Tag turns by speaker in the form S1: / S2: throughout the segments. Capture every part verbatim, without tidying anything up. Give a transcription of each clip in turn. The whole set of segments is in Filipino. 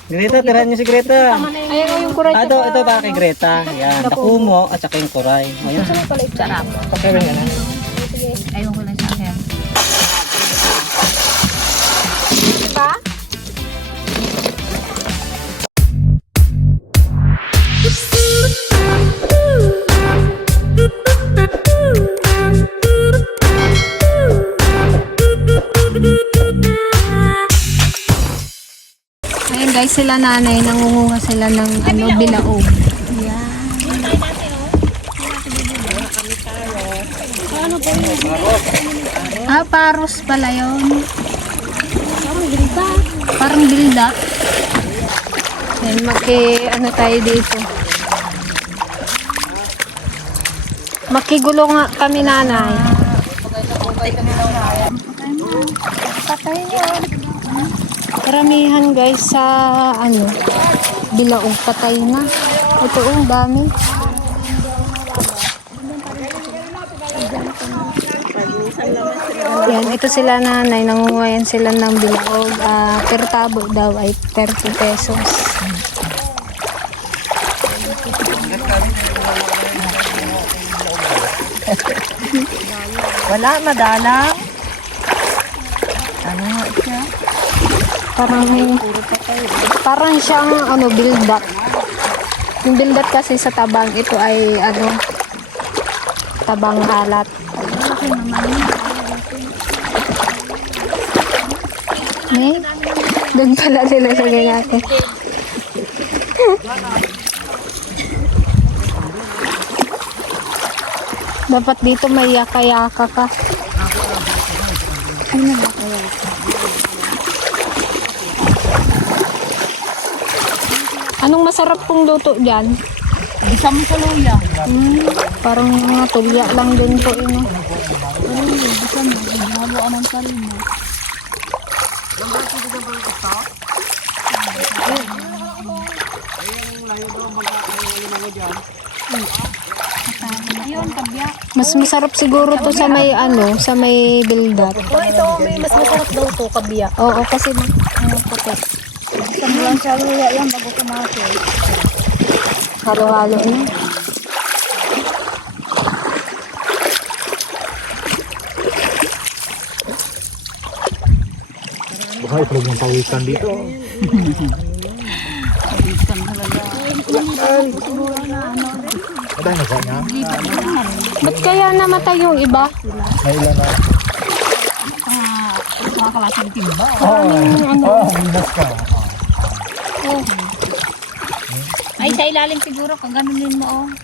S1: Greta, tirahan niyo si Greta.
S2: Ayaw yung kuray.
S1: Ah, ito, ito para kay Greta. Yan, takumo at saka yung kuray. Ayan.
S2: Sarap.
S1: Pakirin nga na.
S2: Ayaw ko lang sa akin. Diba? Ayan guys, sila nanay, nangunguha sila ng ano, bilaog. Ayan. Ah, paros pala yun. Parang bilda. Parang bilda. Ayan, maki, ano tayo dito. Makigulo nga kami nanay. Patay niya. Karamihan guys sa ano, bilaog patay na. Ito ang dami. Yan, ito sila nanay, nangunguhayan sila ng bilaog. Uh, per tabo daw ay thirty pesos.
S3: Wala, madalang. Ano nga siya?
S2: Parang parang siyang ano, build-up. Yung build-up kasi sa tabang ito ay ano, tabang alat. Eh, doon pala nila sa natin. Dapat dito may yaka-yaka ka. Ano ba kaya? Anong masarap pong luto dyan?
S3: Isang kuluya.
S2: Hmm, parang mga tulya lang din po ino.
S3: Ay, isang halo anong karino. Ayun, tabya.
S2: Mas masarap siguro to sa may ano, sa may build-up.
S3: Oh, ito, may mas masarap daw to, kabya.
S2: Oo, kasi ano, puti.
S3: Isang lang sa luya yan bago kumain.
S2: Halo-halo na.
S1: Buhay, pwede yung pawisan dito.
S3: Pawisan talaga.
S1: Ada na ba niya?
S2: Ba't kaya namatay yung iba?
S1: May ilan na?
S3: Ah, mga kalasang timba.
S1: Oh, minus ka.
S3: Ay, sa ilalim siguro, kung ganun din mo, oh.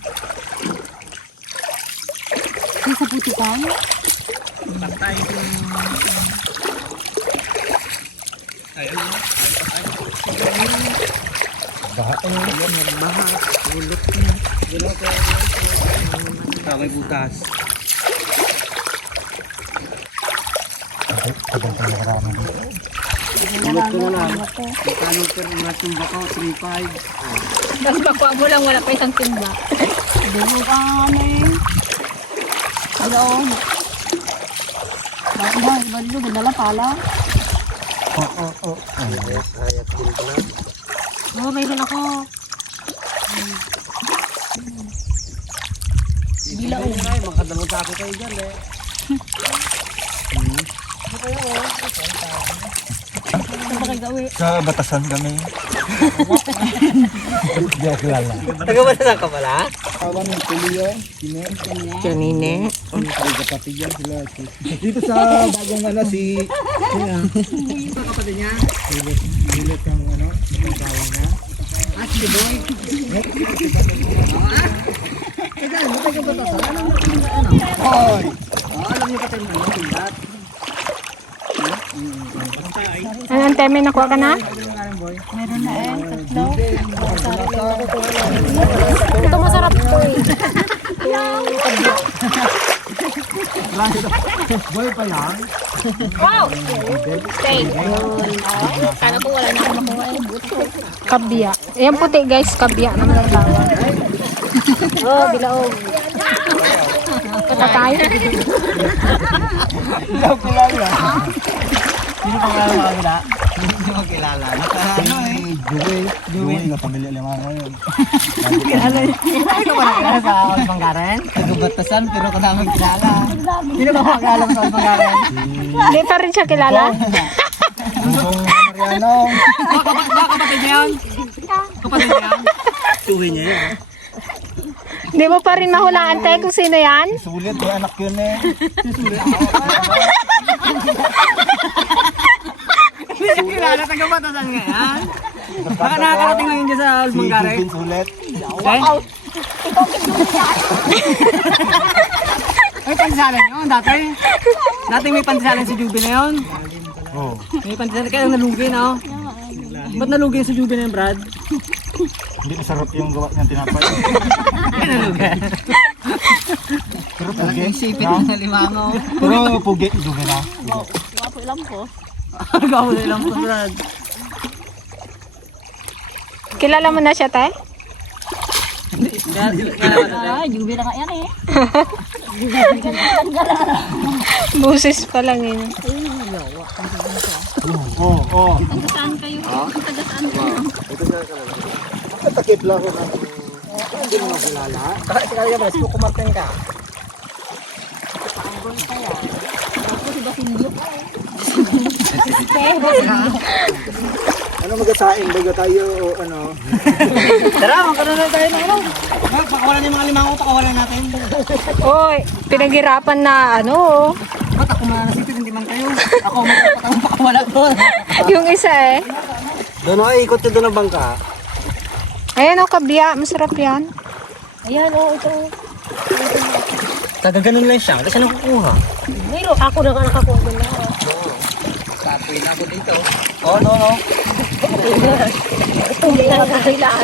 S3: Ay, sa putukan?
S1: Patay yung... Ayun. Baha. Ayun, baha. Ulot niya. Ulot niya. Tawag butas. Ay, pagkang tayo karami dito. Ulot ko na lang. Magkano per mga tumba ko? three five.
S2: Tapos pakuha mo lang, wala pa isang timba.
S3: Dulo ka namin. Hello. Bakit ba? Ba't mo? Gadala pala?
S1: Oo, oo. Ayat, ayat din pala.
S3: Oo, mayroon ako.
S1: Bilaw. Ay, makadalawang ako kayo dyan eh.
S3: Ito ba kayo gawin?
S1: Sa Batasan kami. Hindi ako kilala. Taga-Batasan ka pala? Kawan ng Tulio, Kine.
S3: Janine.
S1: Kapatid yan sila. Dito sa bagong ano si... Ito kapatid niya. Hilit, hilit yung ano, yung kawan niya. Ah, si Boy. Kaya, mo tayo Batasan. Alam mo yung ano? Hoy! Alam niyo pa tayo mga tindat.
S2: Anong teme, nakuha ka na?
S3: Meron na eh, tatlo.
S2: Ito masarap to eh.
S1: Boy pa lang.
S2: Wow! Steak. Sana po wala na ako makuha eh. Kabya. Ayan puti guys, kabya naman ang tawag. Oh, bilaog. Patay.
S1: Hindi ko kilala. Sino pa nga mga kabila? Hindi ko kilala. Naka ano eh. Joey. Joey na pamilya lima ngayon.
S4: Ano? Ikaw pa nakilala sa Olpanggaran? Taga-Batasan pero ka naman kilala. Sino ba makakilala mo sa Olpanggaran?
S2: Hindi pa rin siya kilala.
S1: Bugong Mariano.
S4: Baka kapatid niya yun? Kapatid niya yun?
S1: Joey niya yun.
S2: Hindi mo pa rin mahulaan tayo kung sino yan?
S1: Sulit, may anak yun eh.
S4: Hindi siya kilala, taga-Batasan nga yan. Baka nakakarating lang yun dyan sa
S1: Si
S4: Olpanggaran.
S1: Jubin Sulit.
S4: Okay? May pansalan yun dati. Dati may pansalan si Juby na yun.
S1: Oo.
S4: May pansalan, kaya nalugi na oh. Ba't nalugi si Juby na yun, Brad?
S1: Hindi masarap yung gawa niyang tinapay.
S4: Kaya nalugi.
S1: Pero pugi.
S4: Isipin
S1: Ha?
S4: mo sa limango.
S1: Pero pugi, Jubin na.
S4: Gawa na lang po, Brad.
S2: Kilala mo na siya, tay?
S3: Ah, Juby na kaya eh.
S2: Busis pa lang yun.
S1: Oo, oo.
S3: Taga saan kayo? Taga saan kayo?
S1: Takip lang ako ng... Hindi mo kilala.
S4: Kasi kaya ba, siya kumartin ka.
S1: Ano magasain? Baga tayo o ano?
S4: Tara, magkaroon na tayo ng ano. Pakawalan yung mga limango, pakawalan natin.
S2: Oy, pinaghirapan na ano.
S4: Ba't ako mananasipid, hindi man kayo. Ako magpapatawang pakawala doon.
S2: Yung isa eh.
S1: Doon ako, ikot ka doon ang bangka.
S2: Ayan o, kabya. Masarap yan.
S3: Ayan, oo, ito.
S4: Taga ganun lang siya, kasi nakukuha.
S3: Mayroon ako na ka nakakuha doon na.
S4: Tapoy na ako dito. Oo, no, no.
S3: Hindi na nakakailaan.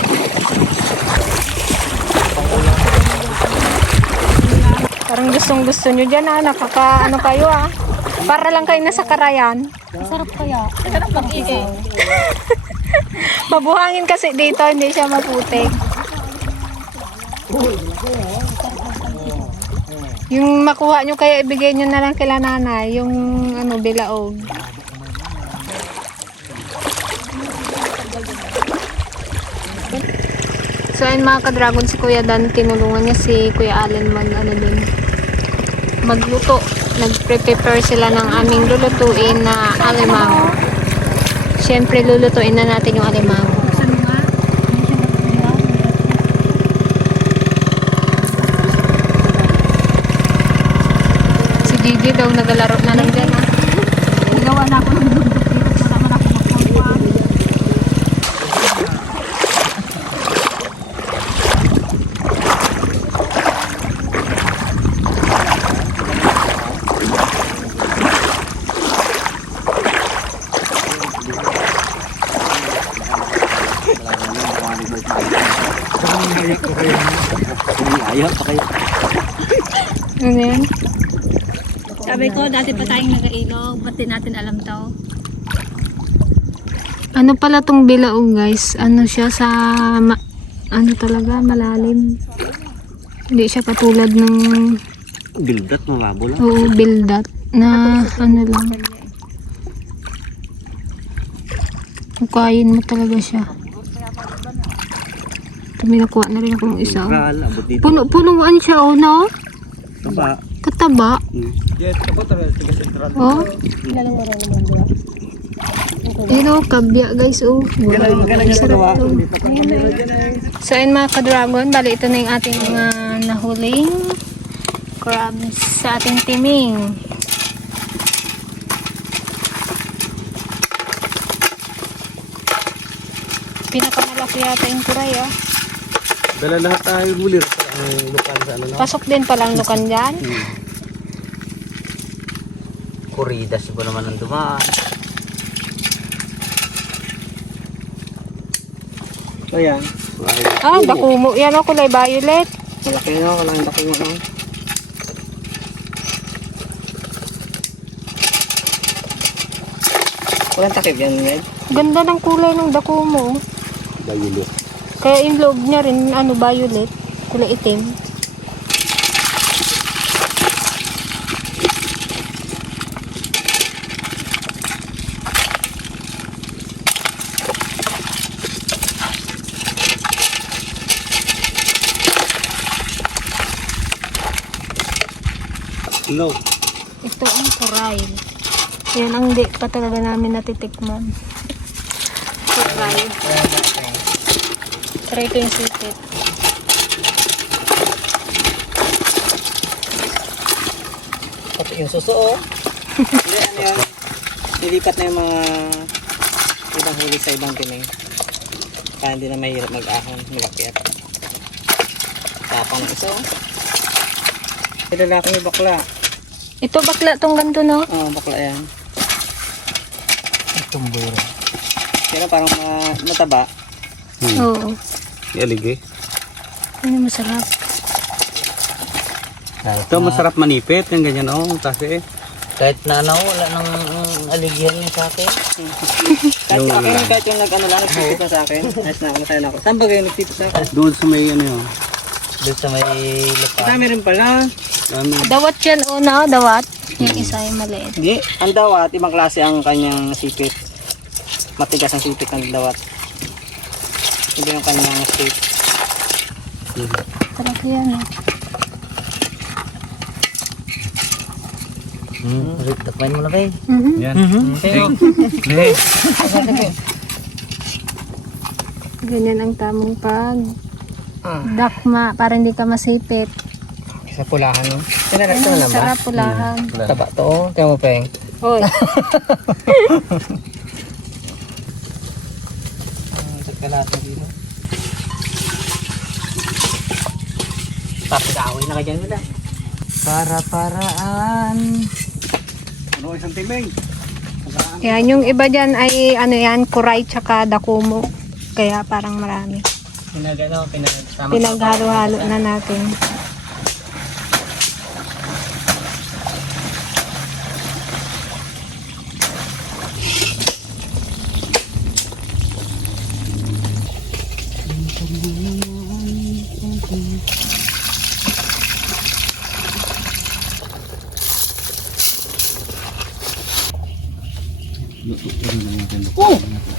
S2: Parang gustong gusto nyo dyan ah. Nakaka ano kayo ah. Para lang kayo nasa karayan.
S3: Masarap kaya. Masarap mag-iigaw.
S2: Mabuhangin kasi dito. Hindi siya maputik. Yung makuha nyo kaya ibigay nyo na lang kila nanay. Yung ano bilaog. So ayun mga ka-dragon, si Kuya Dan, tinulungan niya si Kuya Allen mag ano dun, magluto. Nag-prepare sila ng aming lulutuin na alimango. Siyempre lulutuin na natin yung alimango. Si Gigi daw nagalaro na lang dyan ah.
S3: Nagawa na ako ng bundok dito. Wala man ako magpapwa.
S1: Ayaw pa kayo.
S2: Ano yan?
S3: Sabi ko, dati pa tayong nag-ilog. Ba't di natin alam to?
S2: Ano pala tong bilaog guys? Ano siya sa ma- ano talaga malalim. Hindi siya katulad ng
S4: Bildat, mababo lang.
S2: oo, bildat na ano lang. Hukayin mo talaga siya. Ito, may nakuha na rin akong isa. Oh.
S4: abot dito.
S2: Puno-punuan siya oh, no?
S4: Taba.
S2: Kataba.
S1: Yes, ako talaga taga sentral.
S2: Oh. Ayun oh, kabya guys oh. Sarap to. So ayun mga ka-dragon, bali ito na yung ating mga nahuling crabs sa ating timing. Pinakamalaki yata yung kuray ah.
S1: Dala lahat tayo bulir sa ang lokal sa ano na.
S2: Pasok din palang lukan dyan.
S4: Kuridas ko naman ang dumaan. So yan.
S2: Ah, dakumo. Yan o, kulay violet.
S4: Malaki na, walang dakumo na. Walang takip yan, Ned.
S2: Ganda ng kulay ng dakumo.
S1: Bayulo.
S2: Kaya yung loob niya rin, ano, violet. Kulay itim.
S1: No.
S2: Ito ang kuray. Yan ang di pa talaga namin natitikman. Kuray. Try ko yung sipit.
S4: Pati yung suso, oh. Hindi, ano yan. Nilipat na yung mga ibang huli sa ibang tinig. Kaya hindi na mahirap mag-ahon, mag-akyat. Tapang ng isa, oh. Yung lalaki yung bakla.
S2: Ito bakla tong ganito, no?
S4: Oo, oh, bakla yan. Itong buro. Pero parang ma- mataba.
S1: Hmm.
S2: Oo.
S1: Yalig eh.
S2: Ano masarap?
S1: Ito masarap manipit. Yung ganyan oh. Kasi
S4: Kahit na ano, wala nang aligyan niya sa akin. Kahit
S1: Yung-
S4: sa akin, kahit yung nag-ano lang, nagsipit na sa akin. Kahit na ako, masaya na ako. Saan ba kayo nagsipit sa akin?
S1: doon sa may ano yun.
S4: Doon sa may lupa. Dami rin pala.
S1: Ano?
S2: Dawat yan una, dawat. Yung isa ay maliit.
S4: Hindi, ang dawat, ibang klase ang kanyang sipit. Matigas ang sipit ng dawat. Hindi yung kanyang sipit.
S2: Sarap yan, eh.
S4: Hmm, takpain mo na kayo.
S2: Mhm.
S1: Yan.
S4: Kayo.
S2: Ganyan ang tamang pag
S4: Ah,
S2: dakma para hindi ka masipit.
S4: sa pulahan, no? Pinarap ko na lang ba?
S2: Sarap pulahan.
S4: Taba to, oh. Tiyan mo, Peng.
S2: Hoy.
S4: Nagkalatan dito. Papagawin na ka dyan, wala. Para-paraan.
S1: Ano isang timeng?
S2: Yan, yung iba dyan ay ano yan, kuray tsaka dakumo. Kaya parang marami.
S4: Pinag, ano, pinag-tama.
S2: Pinaghalo-halo na natin.
S1: Oh!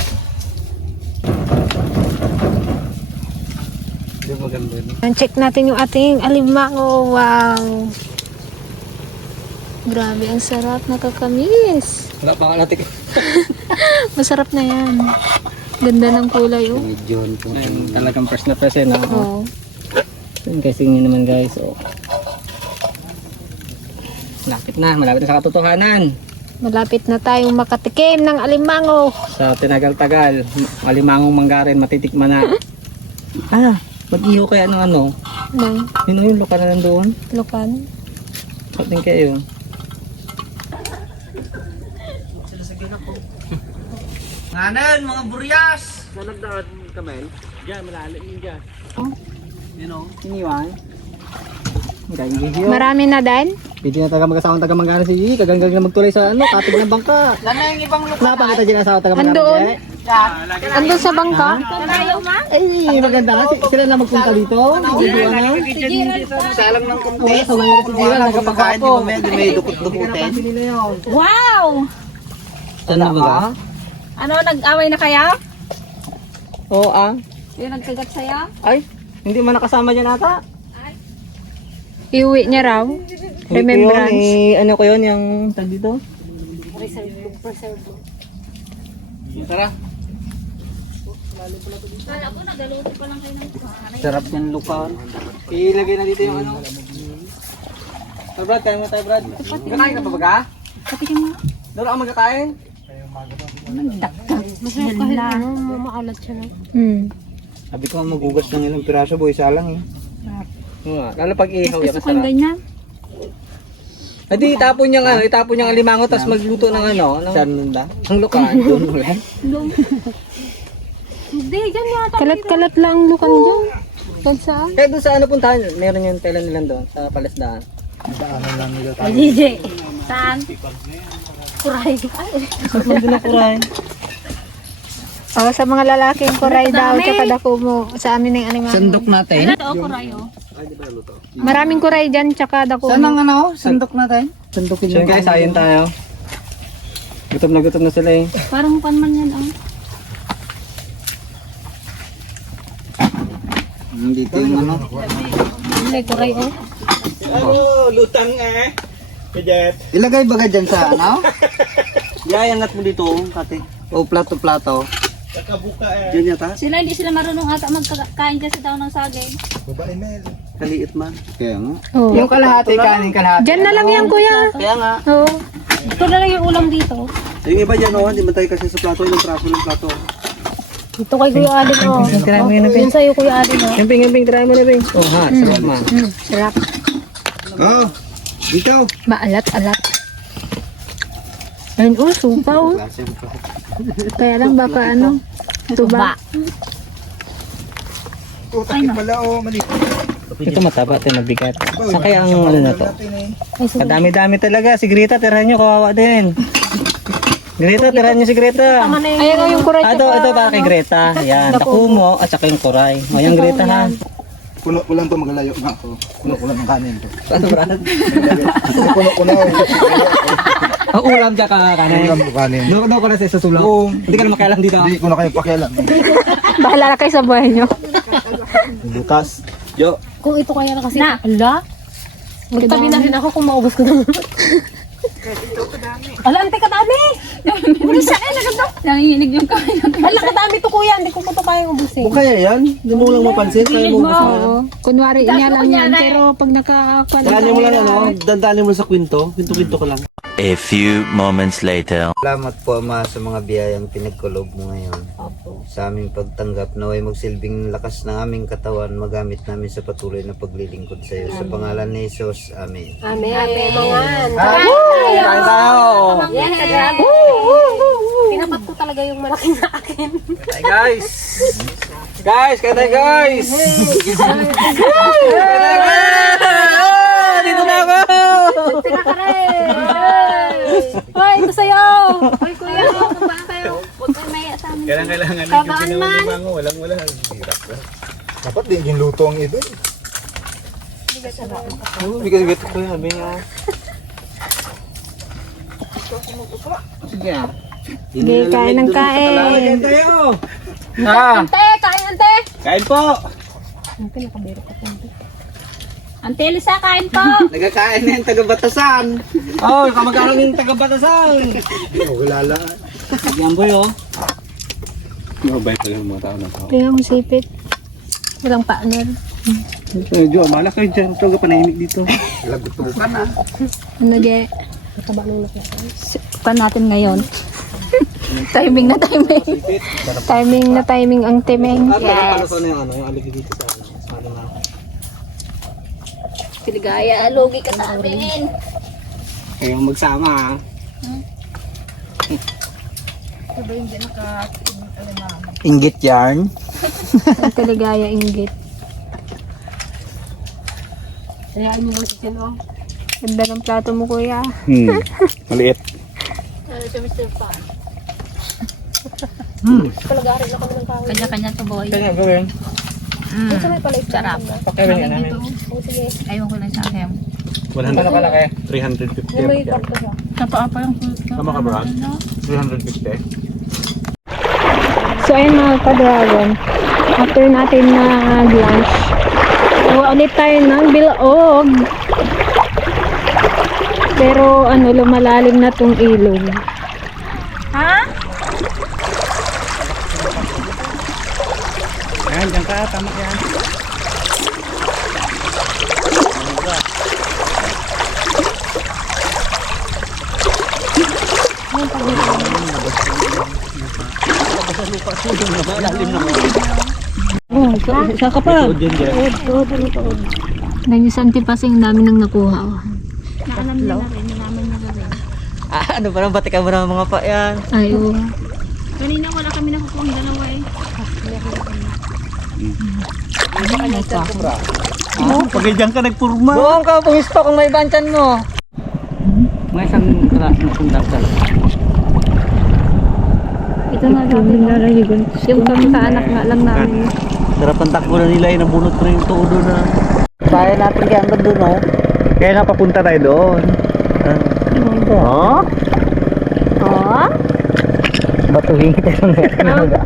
S1: Hindi maganda no?
S2: Yan, check natin yung ating alimango. Wow! Grabe, ang sarap. Nakakamiss.
S4: Wala pa ka natin.
S2: Masarap na yan. Ganda ng kulay, oh.
S1: Medyo po.
S4: Ayun, talagang fresh na fresh, eh, no?
S2: Oo.
S4: Yun, kasi nga naman, guys, oh. Malapit na, malapit na sa katotohanan.
S2: Malapit na tayong makatikim ng alimango.
S4: Sa tinagal-tagal, alimangong manggarin, matitikman na. Ah, mag-iho kaya ng ano?
S2: Ng
S4: Yun, yung luka na nandoon.
S2: lukan.
S4: Pating kayo. Nganan, mga buryas! Saan nagdaan kamel? Diyan, malalim yun dyan. You know? Iniwan. Gagigil.
S2: Marami na din.
S4: Hindi na taga mag-asawang taga Manggana si Gigi. Kaganggang na magtuloy sa ano, katig ng bangka. Sana yung ibang lupa. Napakita dyan asawa taga Manggana.
S2: Andun. Andun sa bangka.
S4: Ay, maganda nga. Si- Sila na magpunta dito. Hindi ko na.
S1: Sa alam ng
S4: Oo, sa mga si Jira. Nagkapagkapo.
S1: may dukot-dukutin.
S3: Wow!
S4: Ano ba?
S3: Ano, nag-away na kaya?
S4: Oo ah.
S3: Yung nagkagat sa'yo?
S4: Ay, hindi man nakasama dyan ata.
S2: Iuwi niya raw. Remembrance.
S4: Yun, eh, ano ko yun, yung tag dito? Tara.
S3: Kala ko, nagaluto pa lang kayo ng kuharay.
S4: Sarap yan lukan. Ilagay na dito yung ano. Tayo Brad, kain mo tayo Brad. Kakain ka pa ba ka?
S3: Patikin mo.
S4: Doon ako magkakain.
S2: Masarap kahit ano, maalat siya na. Hmm.
S4: Sabi ko magugas ng ilang piraso boy, isa lang eh. Oo, lalo pag ihaw yan
S3: Gusto ko yung
S4: masarap.
S3: ganyan.
S4: Hindi itapon niyang ano, itapon niyang alimango tapos magluto ng ano, ng saan ba? Ang lukan doon ulit.
S3: Hindi, yan yata.
S2: Kalat-kalat lang ang lukan dyan. Pag saan?
S4: Kaya doon sa ano puntahan, meron yung tela nila doon sa Palasdaan.
S3: Ay, D J. Saan? Kuray. Ay,
S4: Doon na kuray.
S2: Oh, sa mga lalaking kuray daw, tsaka dakumo. Sa amin ng animal.
S4: Sandok natin.
S3: ito, kuray, oh.
S2: Maraming kuray dyan, tsaka dakumo.
S4: Saan ang ano? Sandok natin? Sandokin yung guys, ayun tayo. Gutom na gutom na sila eh.
S3: Parang panman yan, oh.
S4: Dito yung ano.
S3: Hindi, kuray, oh.
S1: Ano, lutang eh. Ilagay ba ka dyan sa ano?
S4: Iaangat mo dito, kate.
S1: O plato-plato?
S4: Diyan yata.
S3: Sila hindi sila marunong ata magkain kasi daw ng saging.
S4: Kaliit man.
S1: Kaya nga.
S2: Oo.
S1: Yung kalahati kanin, kalahati.
S2: Diyan na lang yan, kuya.
S4: Kaya nga.
S2: Oo.
S3: Ito na lang yung ulam dito.
S4: Yung iba dyan, oh, hindi man tayo kasi sa plato, yung traso ng plato.
S3: Ito kay Kuya Alin, oh.
S2: Try mo yun na,
S3: Yun sa'yo, Kuya Alin, oh.
S2: Pimping, pimping, try mo na, Ping.
S4: Oh, ha, sarap man.
S2: Mm, sarap.
S1: Oh, dito.
S2: Maalat-alat. Ayun, oh, supa, oh. Kaya lang baka ano, tuba.
S1: Oh, takip pala, oh, mali.
S4: Ito mataba, ito mabigat. Saan kaya ang ano na to?
S3: Ay, sige.
S4: Kadami-dami talaga. Si Greta, tirahan nyo, kawawa din. Greta, tirahan nyo si Greta.
S2: Ayun, oh, yung kuray
S4: Ah, ito, ito para kay Greta. Yan, takumo at saka yung kuray. O, yung Greta ha.
S1: Puno ko lang to, magalayo nga ako. Puno ko lang ng kanin to.
S4: Ano, Brad?
S1: Puno ko na.
S4: Ang ulam dyan ka kanin.
S1: Ulam ko kanin.
S4: Doon doon ko na sa susulong.
S1: Oo.
S4: Hindi ka na makialam dito.
S1: Hindi ko na kayo pakialam.
S2: Bahala na kayo sa buhay nyo.
S4: Bukas. Yo.
S3: Kung ito kaya na kasi. Na, ala?
S2: Magtabi na rin ako kung maubos ko naman.
S3: Ala, ante kadami! Hindi siya eh, naganda. Nanginginig yung kain. Ala, kadami to kuya, hindi ko po ito kayang ubusin.
S4: Kung kaya yan, hindi mo lang mapansin. Kaya mo gusto yan.
S2: Oo. Kunwari niya lang yan, pero pag nakakakuha
S4: Dandaanin mo lang ano, dandaanin mo sa kwento. Kwento-kwento ko lang.
S5: A few moments later.
S6: Salamat po Ama sa mga biyayang pinagkulob mo ngayon. Sa aming pagtanggap naway magsilbing lakas ng aming katawan magamit namin sa patuloy na paglilingkod sa iyo. Sa pangalan ni Jesus. Amen.
S2: Amen. Amen. Mangan.
S4: Kain tayo!
S2: Tinapat ko talaga yung malaking na akin.
S4: Hey guys! Guys, kain tayo guys! Kain tayo guys! Ah, dito na ako!
S2: Sila ka rin.
S3: Hoy, ito sa'yo!
S2: Hoy, kuya, kapaan kayo? Huwag kayo maya sa amin.
S7: Kailangan kailangan
S2: Kabaan man.
S7: bango, walang wala. Hirap na.
S1: Dapat din yung luto ang ito.
S4: Oh, bigat-bigat ko yan, sabi nga. Sige ah.
S2: Sige, kain ng kain.
S4: Kain tayo! Ha?
S3: Ante, kain ante!
S4: Kain po!
S3: Ante, Lisa, kain po!
S4: Nagkakain na yung taga-batasan. Oh, kamag-aral yung taga-batasan.
S1: Oh, wala lang.
S4: Yan boy oh.
S7: Mabait talaga yung mga tao na tao.
S2: Kaya ang sipit. Walang partner.
S7: Medyo amala kayo dyan. Talaga panahimik dito.
S1: Lagutukan ah.
S2: Nage.
S3: Pa natin ngayon. Timing na timing.
S2: Timing na timing ang timing.
S4: At yes. Ano yung ano, yung aligi dito sa ano. Sa ano na.
S3: Piligaya, logi ka sa amin.
S4: Kayong magsama ha.
S6: Inggit yarn.
S2: Ang kaligaya inggit.
S3: Sayaan mo si Sino.
S2: Ganda ng plato mo, kuya.
S7: Hmm. Maliit.
S3: Ano siya, Mister Pan? Palagarin ako ng kahoy. Kanya-kanya to boy.
S4: Kaya gawin.
S2: Ito may pala ito.
S3: Sarap.
S4: Pakailan yan namin.
S2: Oh, sige.
S3: Ayaw ko lang sa akin.
S7: one hundred.
S4: Ano kalaki?
S7: three hundred fifty.
S2: May may karto siya.
S3: Kapaa pa yung
S7: Tama ka Brad? three hundred fifty.
S2: So ayun mga ka-dragon, after natin nag-lunch, gawa ulit tayo ng bilog. Pero ano, lumalalim na tong ilog.
S4: Yan, dyan ka. Tama yan.
S2: Oh, isa ka pa. Ganyan sa antipasing dami nang nakuha. Oh.
S3: Naalam niya na rin, nalaman niya na rin.
S4: Ah, ano ba nang batikan mo ng mga pa yan?
S2: Ay, oh.
S3: Kanina wala kami nakukuha ang dalawa eh.
S4: Ah, pag dyan ka nagpurma. Buong ka, pumisto kung may banchan mo. Mga isang kara na kundaktal.
S2: Ito na dami. Yung kamta-anak nga lang namin.
S4: Sarap ang takbo na nila, eh, nabunot ko na yung tuodo na. Kaya natin kaya hanggang doon, oh.
S7: Kaya nga papunta tayo doon.
S4: Oh?
S2: Oh?
S4: Batuhin kita lang.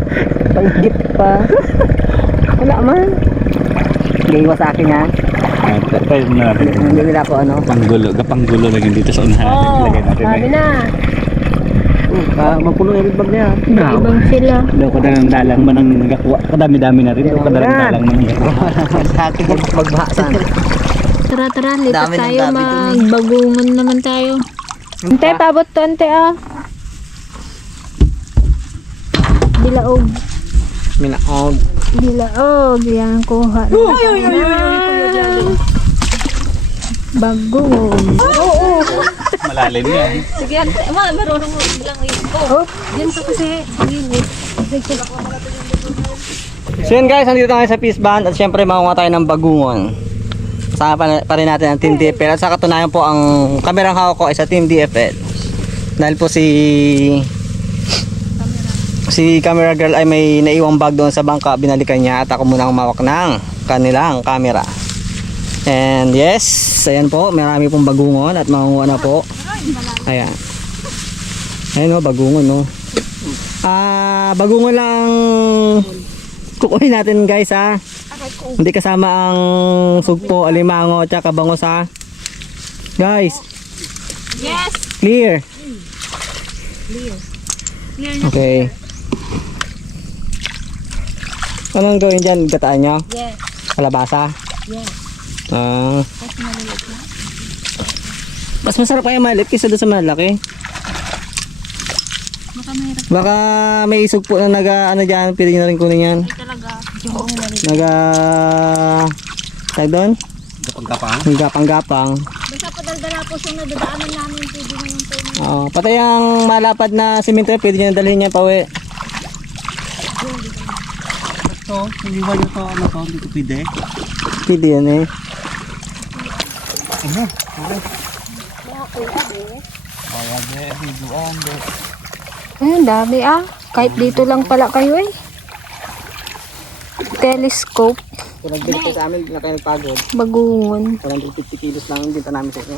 S4: Pagigit pa. Wala man. Gay mo sa akin ha.
S7: Tayo muna natin.
S4: Hindi nila po ano.
S7: Panggulo, kapanggulo lang yun dito sa unahan.
S2: Oh,
S7: Lagay natin
S2: sabi
S7: eh.
S2: na.
S7: Ah, mapuno yung bag niya.
S2: Ibang sila.
S7: Daw kadang dalang man ang nagakuha. Kadami-dami na rin. Daw kadang dalang man ang nagakuha.
S4: Sa akin magbahasan.
S2: Tara, tara, lipat
S4: Dami ng
S2: tayo.
S4: gabi dun eh.
S2: Magbagungan naman tayo. Ante, pabot to, ante ah. Dilaog.
S4: Minaog.
S2: Dilaog. Yan, kuha. Uy, uy, uy, uy, Bagoong.
S7: Malalim yan.
S3: Sige, ante. Ma, marunong mo lang yun.
S2: Oh, yan to kasi. Gilid.
S4: So yun guys, nandito tayo sa Peace Band at syempre makuha tayo ng bagungon. Kasama pa, pa rin natin ang Team D F L at sa katunayan po ang kamerang hawak ko ay sa Team D F L. Dahil po si si camera girl ay may naiwang bag doon sa bangka, binalikan niya at ako muna ang mawak ng kanilang camera. And yes, ayan po, marami pong bagungon at makuha na po. Ayan. Ayan o, bagungon no. Ah, bagungon lang kukuhin natin guys ha. Hindi kasama ang sugpo, alimango, at saka bangos ha. Guys.
S3: Yes!
S4: Clear.
S3: Clear na.
S4: Okay. Anong gawin dyan? Gataan nyo?
S3: Yes.
S4: Kalabasa?
S3: Yes.
S4: Ah.
S3: Kasi maliit na.
S4: Mas masarap kaya maliit kaysa doon sa malaki.
S3: Baka mahirap
S4: Baka may sugpo na naga ano dyan, pwede nyo rin kunin yan.
S3: talaga. Yung maliit.
S4: Naga... Tag doon?
S7: Gapang-gapang.
S4: Gapang-gapang.
S3: Basta padaldala po siyang nadadaanan namin. Pwede naman po.
S4: Oo, pati ang malapad na simento, pwede nyo dalhin yan pauwi.
S7: Ito, hindi ba yung to, ano to, hindi ko pwede.
S4: Pwede yan eh.
S7: Ano?
S2: Ayun, dami ah. Kahit dito lang pala kayo eh. Telescope.
S4: Kung nag-dito kayo sa amin, na kayo nagpagod.
S2: Bagungon.
S4: one hundred fifty kilos lang yung binta namin sa inyo.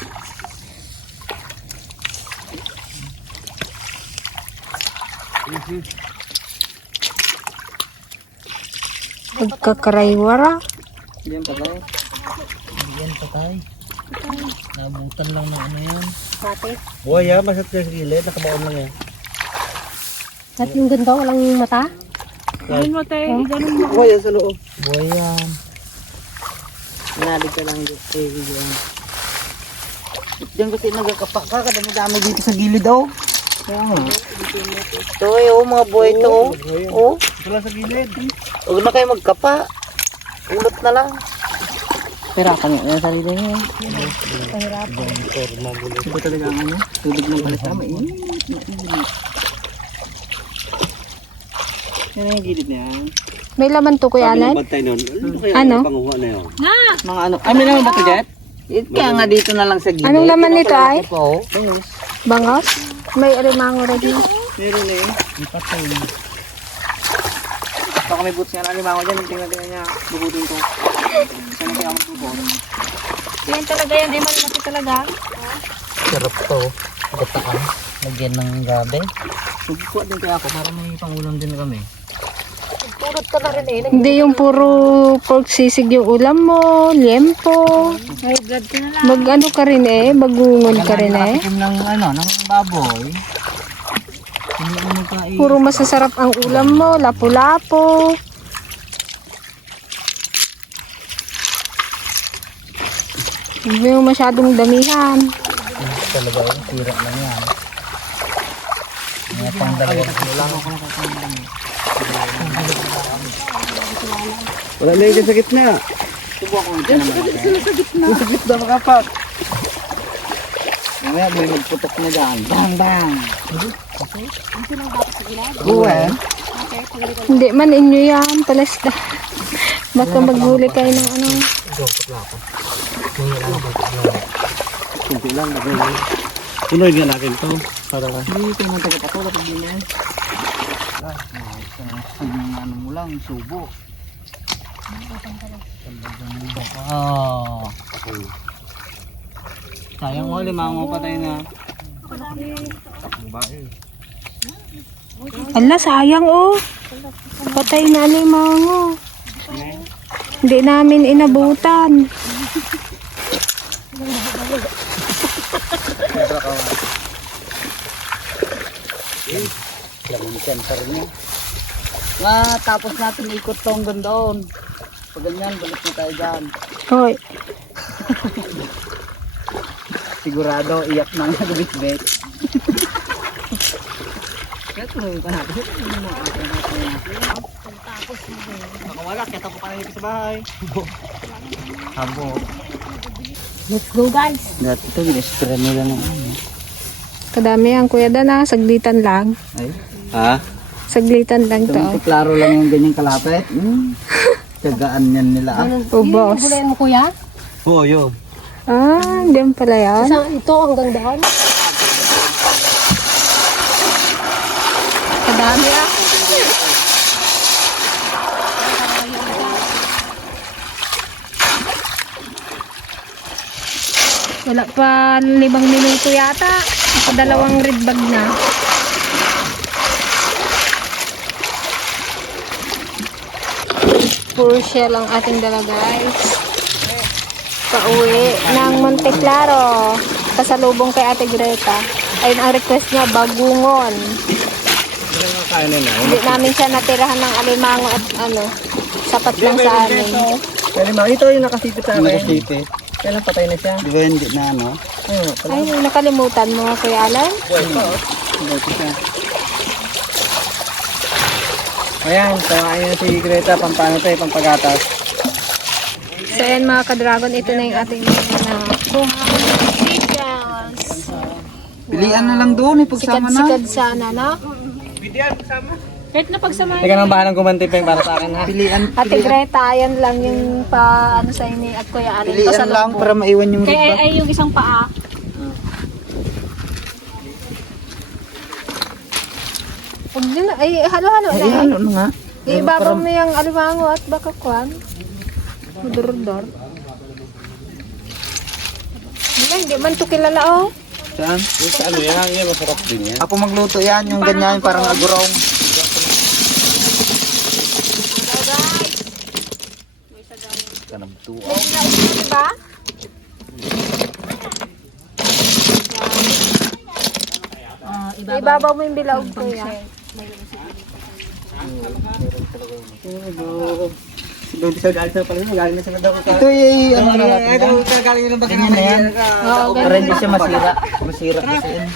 S2: Pagkakaraywara.
S4: Diyan pa tayo. Diyan pa tayo. Nabutan lang ng ano yan.
S7: Buhay ha, masat ka sa gilid, nakabaon lang yan.
S3: At yung ganda, walang mata?
S7: Buhay yan sa loob.
S4: Buhay yan. Nalig ka lang dito. Eh, yan. Diyan kasi nagkakapak ka, kadami-dami dito sa gilid daw. Kaya nga. Ito eh, oh, mga buhay ito oh. Oh.
S7: Ito lang sa gilid.
S4: Huwag na kayo magkapa. Ulot na lang. Pirapan niya yung sarili niya. Pahirapan. Ito talaga ang ano, tubig ng balita. Mainit, mainit. Yan yung gilid na yan.
S2: May laman to, Kuya Alan?
S7: Bantay nun. Ano kaya
S2: Ano?
S7: ang panguha na yun?
S4: Mga ano, ay may naman ba ito, Jet? It, kaya nga dito na lang sa gilid.
S2: Anong laman nito ay?
S4: Po.
S2: Bangos? May arimango rin yun.
S4: Meron na eh. May patay. Baka may boots nga na limango dyan. Tingnan tingnan niya. Bubutin ko. Saan kaya ako magbubot?
S3: Yan talaga yan. Ay, malaki talaga.
S4: Sarap to. Gataan. Lagyan ng gabi. Magkukuha din kaya ako para may pangulam din kami.
S3: Purot ka na rin eh.
S2: Hindi yung puro pork sisig yung ulam mo, liempo.
S3: May God ka na lang.
S2: Mag ano ka rin eh, bagungon ka rin eh.
S4: Nakatikim ng ano, ng baboy. Hindi mo nagkain.
S2: Puro masasarap ang ulam mo, lapu-lapo. Hindi mo masyadong damihan.
S4: Talaga yun. Tira lang yan. Mga pang dalawang kilo lang.
S7: Wala na yung sa gitna.
S4: Subukan ko dyan naman. Sa gitna. Sa gitna makapak. Mamaya may magputok na dyan. Bang bang. Buwan.
S2: Hindi man inyo yan, palasta. Baka maghuli kayo ng ano.
S7: Kunti lang. Tuloy nga natin to. Para ka.
S4: Hindi kayo nang taga-patola pag din yan. Ang ano mo lang, subo. Oh. Sayang mo, limango pa tayo na.
S2: Ala, sayang oh. Patay na limango. Hindi namin inabutan.
S1: Sobra ka nga. Lamang center niya. Matapos natin ikot tong doon. Pag ganyan, balik na tayo dyan.
S2: Hoy.
S1: Sigurado, iyak na nga gabit-bit. Kaya tuloy ka natin.
S4: Nakawala, kaya tapo pa na sa bahay.
S1: Habo.
S3: Let's go guys.
S1: Dati ito, ginespera nila ng ano.
S2: Kadami ang kuya Dan ah. Saglitan lang.
S1: Ay,
S6: Ha?
S2: Saglitan lang to.
S1: ito klaro lang yung ganyang kalapit. Hmm. Tiyagaan yan nila ah.
S2: Oh, boss.
S3: Hulayan mo kuya?
S6: Oo, yun.
S2: Ah, diyan pala yan.
S3: Isang ito hanggang doon.
S2: Kadami ah. Wala pa limang minuto yata. Dalawang red bag na. Puro shell ang ating dala guys. Pauwi ng Monteclaro. Pasalubong kay Ate Greta. Ayun ang request niya, bagungon. Hindi namin siya natirahan ng alimango at ano, sapat lang sa amin.
S4: Pwede ma, ito yung nakasipit sa akin.
S1: Nakasipit.
S4: Kailan patay na siya?
S1: Di ba hindi na ano?
S2: Ay, nakalimutan mo, Kuya Alan?
S1: Dati siya.
S4: Ayan, tawain na si Greta, pampano tayo, pampagatas.
S2: So ayan mga ka-dragon, ito na yung ating mga nakuha.
S1: Pilian na lang doon, eh, pagsama na.
S2: Sikad-sikad sana, no?
S3: Kahit na pagsama.
S4: Teka nang bahalang kumantipeng para sa akin ha.
S1: Pilian,
S2: Ate Greta, ayan lang yung pa, ano sa ini at Kuya Alan.
S1: pilian lang
S2: Pasalubong.
S1: para maiwan yung
S3: Kaya ay,
S1: riba.
S3: ay yung isang paa.
S2: Huwag din, ay halo-halo
S1: Ay,
S2: lang.
S1: ano nga?
S2: Ibabaw mo yung alimango at bakakuan. Mudurdor. Hindi, hindi man ito kilala oh.
S1: Saan?
S7: Sa ano yan, yan masarap din yan.
S1: Ako magluto yan, yung ganyan, parang agurong.
S2: Diba? Ibabaw mo yung bilog ko yan.
S4: Doon sa galing sa pala, galing na sa daw.
S1: Ito yung ano na natin
S4: Ito,
S1: yan.
S4: galing yun ang
S1: Ganyan na yan.
S2: Oo,
S1: Para hindi siya masira. Masira kasi yan.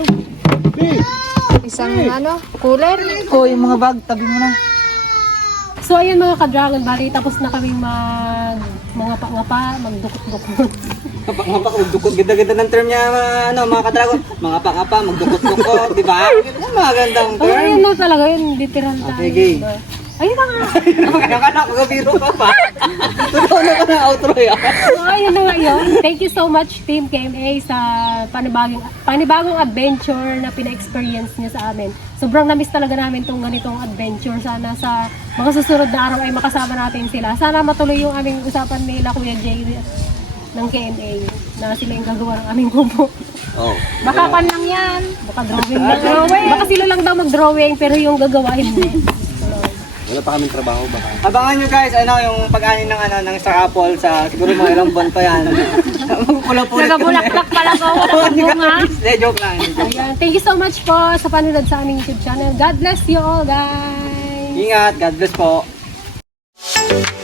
S2: isang ano, cooler.
S1: Ko, yung mga bag, tabi mo na.
S3: So ayun mga ka-dragon, bali tapos na kaming mag mga pa-ngapa, magdukot-dukot.
S4: Kapag magdukot, ganda-ganda ng term niya, ano, mga kadragon. Mga pangapa, magdukot-dukot, di ba? Magandang
S3: Oh,
S4: term.
S3: ayun na talaga yun, literal tayo.
S4: Okay, gay.
S3: Ayun na nga.
S4: Kaya ka na, magabiro ka pa. Totoo na ka na outro yan.
S3: So ayun na nga yun. Thank you so much Team K M A sa panibagong, panibagong adventure na pina-experience niya sa amin. Sobrang na-miss talaga namin tong ganitong adventure. Sana sa mga susunod na araw ay makasama natin sila. Sana matuloy yung aming usapan nila Kuya Jay ng K M A na sila yung gagawa ng aming kubo.
S6: Oh.
S3: Baka pan lang yan. Baka drawing lang. Baka sila lang daw mag-drawing pero yung gagawa hindi.
S7: Wala pa kaming trabaho baka.
S4: Abangan nyo guys, ano, yung pag-anin ng, ano, ng Star Apple sa siguro mga ilang buwan pa yan. Magpula-pula.
S3: Nagabulaklak pala ko. Bunga.
S4: Hindi, joke lang.
S3: Ayan. Thank you so much po sa panonood sa aming YouTube channel. God bless you all guys.
S4: Ingat, God bless po.